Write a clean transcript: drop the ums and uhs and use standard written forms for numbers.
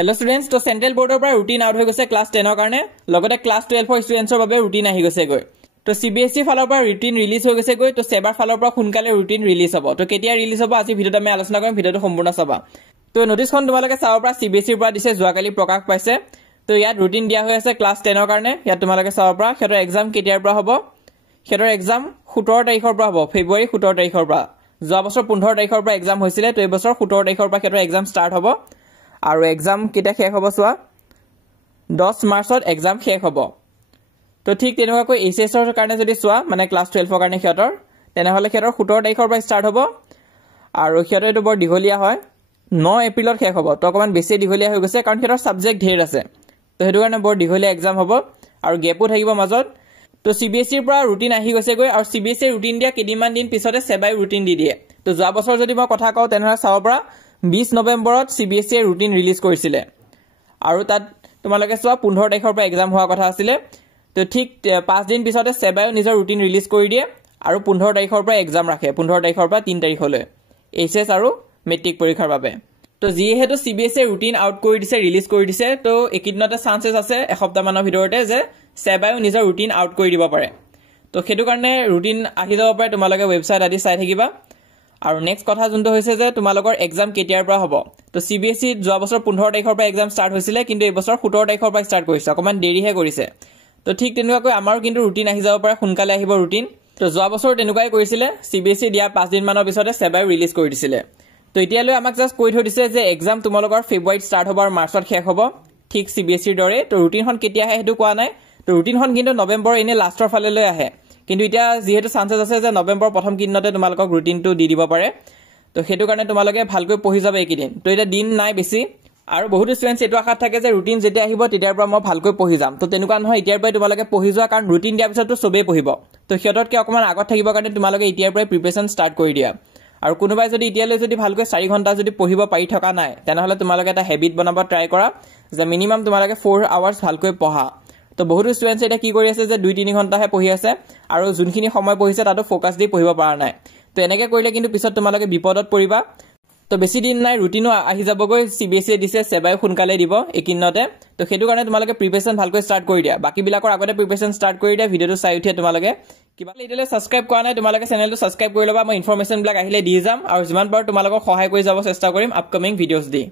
hello students तो central border पर routine out हो गए क्लास 10 कारणे लगते क्लास 12 स्टूडेंट्सर বাবে रूटीन आহি গৈছে গৈ तो सीबीएसई फाলৰ পৰা रूटीन रिलीज হৈ গৈছে গৈ तो सेबार फाলৰ পৰা সোনকালে रूटीन रिलीज হ'ব तो কেতিয়া रिलीज হ'ব আজি ভিডিওত আমি আলোচনা কৰিম ভিডিওটো সম্পূৰ্ণ চাবা তো নোটিছখন তোমালোকে চাবৰ পৰা सीबीएसई পৰা দিছে যোৱাকালি প্ৰকাশ পাইছে তো ইয়াত रूटीन দিয়া হৈ আছে ক্লাস 10 কাৰণে ইয়াত তোমালোকে চাবৰ পৰা হেতৰ एग्जाम কেতিয়াৰ পৰা হ'ব হেতৰ एग्जाम 17 তাৰিখৰ পৰা হ'ব ফেব্ৰুৱাৰী 17 তাৰিখৰ পৰা যোৱা বছৰ 15 তাৰিখৰ পৰা एग्जाम হৈছিল তো এই বছৰ 17 তাৰিখৰ পৰা হেতৰ एग्जाम স্টাৰ্ট হ'ব আৰু एग्जाम কেতিয়া শেষ হ'ব সোৱা 10 মাৰ্চত एग्जाम শেষ হ'ব তো ঠিক তেনেকৈ এইচএছৰ কাৰণে যদি সোৱা মানে ক্লাস 12 কাৰণে হেতৰ তেনেহলে হেতৰ 17 তাৰিখৰ পৰা স্টাৰ্ট হ'ব আৰু হেতৰ এটো বৰ দিঘলীয়া হয় 9 এপ্ৰিলত শেষ হ'ব তো অকমান বেছি দিঘলীয়া হৈ গৈছে কাৰণ হেতৰ সাবজেক্ট ঢেৰ আছে তো হেতু কাৰণে বৰ দিঘলীয়া एग्जाम হ'ব আৰু গেপো থাকিব মাজত তো सीबीएसईৰ পৰা रूटीन আহি গৈছে গৈ আৰু सीबीएसई रूटीन দিয়া কেদিমান দিন পিছতে সেবাই रूटीन দি দিয়ে তো যোৱা বছৰ যদি মই কথা কওঁ তেনেহলে চাবৰ পৰা 20 নৱেম্বৰত सीबीएसई रूटीन रिलीज কৰিছিলে আৰু তাত তোমালোকে সোৱা 15 তাৰিখৰ পৰা एग्जाम হোৱা কথা আছিল তো ঠিক 5 দিন পিছতে সেবায়ো নিজৰ रूटीन रिलीज কৰি দিয়ে আৰু 15 তাৰিখৰ পৰা एग्जाम ৰাখে 15 তাৰিখৰ পৰা 3 তাৰিখলৈ এইচএছ আৰু মেট্ৰিক পৰীক্ষাৰ বাবে তো যিহেতু सीबीएसई रूटीन আউট কৰি দিছে ৰিলিজ কৰি দিছে তো একিদিনতে চান্সেস আছে এসপ্তাহ মানৰ ভিতৰতে যে সেবায়ো নিজৰ रूटीन আউট কৰি দিব পাৰে তো হেতু কাৰণে रूटीन আহি যাব পাৰে তোমালোকে ওয়েবসাইট আদি চাই থাকিবা আৰু নেক্সট কথা যোনটো হৈছে যে তোমালোকৰ एग्जाम কেতিয়াৰ পৰা হ'ব তো सीबीएसई যোৱা বছৰ 15 তাৰিখৰ পৰা एग्जाम স্টাৰ্ট হৈছিল কিন্তু এই বছৰ 17 তাৰিখৰ পৰা স্টাৰ্ট কৰিছে অকমান দেৰিহে কৰিছে তো ঠিক তেনেকৈ আমাৰো কিন্তু रूटीन আহি যাব পাৰে সোনকালে আহিব रूटीन তো যোৱা বছৰ তেনেকুৱাই কৰিছিল सीबीएसई দিয়া 5 দিন মানৰ পিছতে সেবাই ৰিলিজ কৰি দিছিল তো এতিয়ালৈ আমাক জাস্ট কৈ থৈ দিছে যে एग्जाम তোমালোকৰ ফেব্ৰুৱাৰীত স্টাৰ্ট হ'ব আৰু মাৰ্চত শেষ হ'ব ঠিক सीबीएसईৰ দৰে তো रूटीन খন কেতিয়া আহে হেতু কোৱা নাই তো रूटीन খন কিন্তু নৱেম্বৰ এনে লাষ্টৰ ফালে লৈ আহে কিন্তু এতিয়া যেহেতু চান্সেস আছে যে নৱেম্বৰ প্ৰথম কিদিনতে তোমালোকক रूटीन টো দি দিব পাৰে তো হেতু কাৰণে তোমালোকে ভালকৈ পঢ়ি যাবা একিদিন তো এটা দিন নাই বেছি আৰু বহুত ষ্টুডেন্টস এটো আশা থাকে যে रूटीन যেতিয়া আহিব তেতিয়াৰ পৰা মই ভালকৈ পঢ়ি যাম তো তেনেকুৱা নহয় এতিয়াৰ পৰাই তোমালোকে পঢ়ি যোৱা কাৰণ रूटीन দিয়াৰ পিছত তো সবেই পঢ়িব তো হেততকে অকমান আগত থাকিব কাৰণে তোমালোকে এতিয়াৰ পৰাই প্ৰিপাৰেচন স্টাৰ্ট কৰি দিয়া আৰু কোনোবাই যদি এতিয়ালৈ যদি ভালকৈ 4 ঘণ্টা যদি পঢ়িব পাৰি থকা নাই তেনেহলে তোমালোকে এটা হেবিট বনাব ট্ৰাই কৰা যে মিনিমাম তোমালোকে 4 আৱাৰ্স ভালকৈ পঢ়া তো বহুত ষ্টুডেন্টস এটা কি কৰি আছে যে 2-3 ঘণ্টাহে পঢ়ি আছে আৰু যোনখিনি সময় পঢ়িছে তাতো ফোকাস দি পঢ়িব পৰা নাই তো এনেকৈ কৰিলে কিন্তু পিছত তোমালোকে বিপদত পৰিবা তো বেছি দিন নাই रूटीनो আহি যাবগৈ सीबीएसई দিছে সেবাই সোনকালে দিব একিনতে তো হেতু কাৰণে তোমালোকে প্ৰিপাৰেচন ভালকৈ স্টাৰ্ট কৰি দিয়া বাকি বিলাকৰ আগতে প্ৰিপাৰেচন স্টাৰ্ট কৰি দিয়া ভিডিওটো চাই উঠিয়া তোমালোকে কিবা এতিয়ালৈ সাবস্ক্ৰাইব কৰা নাই তোমালোকে চেনেলটো সাবস্ক্ৰাইব কৰি লবা মই ইনফৰমেশন বিলাক আহিলে দি যাম আৰু যিমান পাৰো তোমালোকক সহায় কৰি যাব চেষ্টা কৰিম আপকামিং ভিডিওছ দি